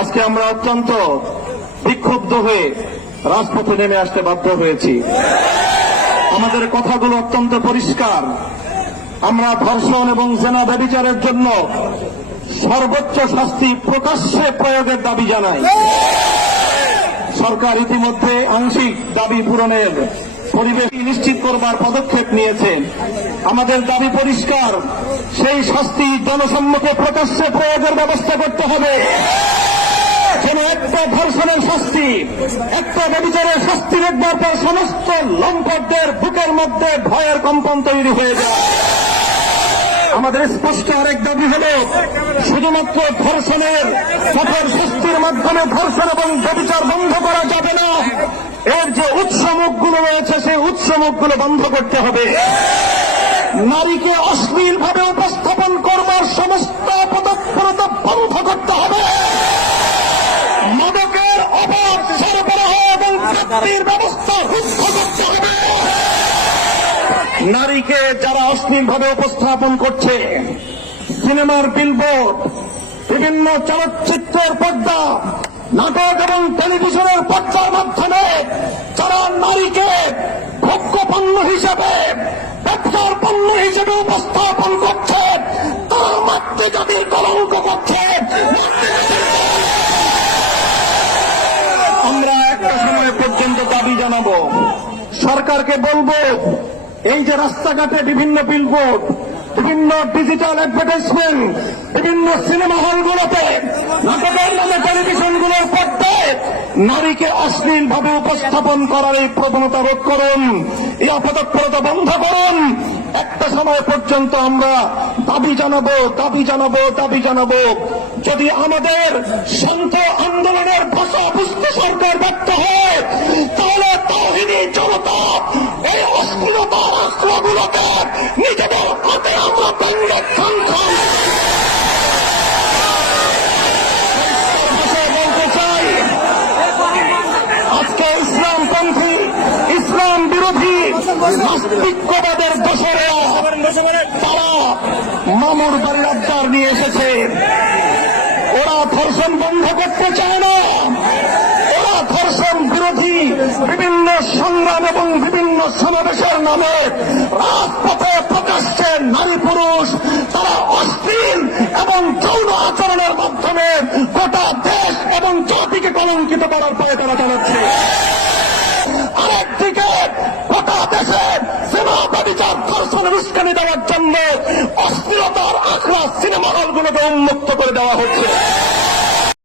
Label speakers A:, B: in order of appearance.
A: আজকে আমরা অত্যন্ত বিক্ষুব্ধ হয়ে রাজপথে নেমে আসতে বাধ্য হয়েছি আমাদের কথাগুলো অত্যন্ত পরিষ্কার আমরা ধর্ষণ এবং জেনা ব্যবিচারের জন্য সর্বোচ্চ শাস্তি প্রকাশ্যে প্রয়োগের দাবি জানাই সরকার ইতিমধ্যে আংশিক দাবি পূরণের পরিবেশ নিশ্চিত করবার পদক্ষেপ নিয়েছে আমাদের দাবি পরিষ্কার সেই শাস্তি জনসম্মুখে প্রকাশ্যে প্রয়োগের ব্যবস্থা করতে হবে কোন একটা ধর্ষণের শাস্তি একটা ব্যবচারের শাস্তি দেখবার পর সমস্ত লম্পটদের বুকের মধ্যে ভয়ের কম্পন তৈরি হয়ে যায় আমাদের স্পষ্ট আরেক দাবি হল শুধুমাত্র ধর্ষণের সফল শাস্তির মাধ্যমে ধর্ষণ এবং ব্যবচার বন্ধ করা যাবে না এর যে উৎসমুখগুলো রয়েছে সেই উৎসমুখগুলো বন্ধ করতে হবে নারীকে অশ্লীলভাবে উপস্থাপন করে ব্যবস্থা নারীকে যারা অশ্লীলভাবে উপস্থাপন করছে সিনেমার বিলবোর্ড বিভিন্ন চলচ্চিত্রের পর্দা নাটক এবং টেলিভিশনের পর্দার মাধ্যমে যারা নারীকে ভোগ্য হিসেবে ব্যবসার পণ্য হিসেবে উপস্থাপন করছে তার মাতৃজাতির জানাবো সরকারকে বলবো এই যে রাস্তাঘাটে বিভিন্ন বিলবোর্ড বিভিন্ন ডিজিটাল অ্যাডভার্টাইজমেন্ট বিভিন্ন সিনেমা হলগুলোতে নাটকের নামে টেলিভিশনগুলোর পর্দায় নারীকে অশ্লীল ভাবে উপস্থাপন করার এই প্রবণতা রোধ করুন এই অপতৎপরতা বন্ধ করুন একটা সময় পর্যন্ত আমরা দাবি জানাবো দাবি জানাবো দাবি জানাবো যদি আমাদের সন্ত আন্দোলনের ভাষা বুঝতে সরকার ব্যর্থ হয় ওকে আমরা সংরক্ষণ করি আজকে ইসলামপন্থী ইসলাম বিরোধী নাস্তিকবাদের দোষরেরা তারা মামুর বাড়ির আবদার নিয়ে এসেছে ওরা ধর্ষণ বন্ধ করতে চায় না বিরোধী বিভিন্ন সংগ্রাম এবং বিভিন্ন সমাবেশের নামে রাজপথে প্রকাশ্যে নারী পুরুষ তারা অশ্লীল এবং যৌন আচরণের মাধ্যমে গোটা দেশ এবং জাতিকে কলঙ্কিত করার পায়ে তারা চালাচ্ছে আরেকদিকে গোটা দেশে সীমাবিচার ধর্ষণের উস্কানি দেওয়ার জন্য অশ্লীলতার আখড়া সিনেমা হলগুলোকে উন্মুক্ত করে দেওয়া হচ্ছে